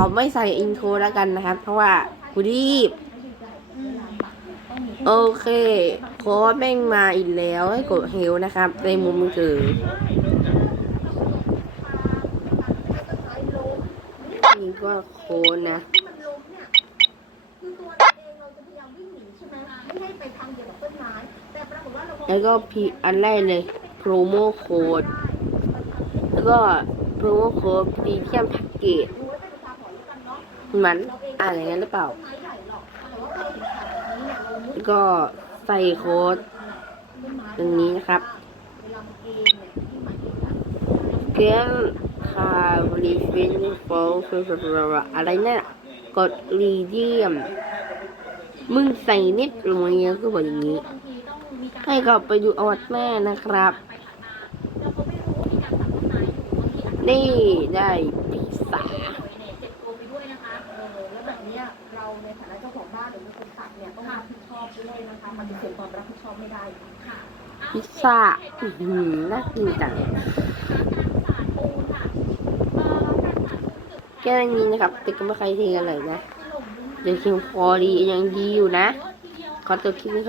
เขาไม่ใส่อินโทรแล้วกันนะครับ เพราะว่ากูรีบ โอเคโค้ดแม่งมาอีกแล้วให้กดเฮลนะครับ ในมุมมือถือนี่ก็โค้ดนะที่มันนะแล้วก็พีอันแรกเลยโปรโมโค้ดแล้วก็โปรโมโค้ดพรีเทียมแพ็กเกจ มันอ่านอย่างนั้นหรือเปล่า ก็ใส่โค้ดตรงนี้นะครับเวลามันเองเนี่ยที่หมายถึงว่าเพียงคารีฟินโฟอะไรเนี่ยกดรีเดียม มึงใส่นิดลงมาเยอะก็บอกอย่างนี้บางทีต้ให้กลับไปดูอวดแม่นะครับ นี่ได้พิซซ่าจ ในฐานะเจ้าของบ้านหรือเป็นคนขับเนี่ยต้องรับผิดชอบด้วยนะคะมันจะเสียความรับผิดชอบไม่ได้ค่ะพิซซ่าอื้อหือน่ากินจังแค่นี้นะครับแต่ก็ไม่ใครเทกันเลยนะเดี๋ยวคิวพอดียังดีอยู่นะ ขอตัวคลิปนี้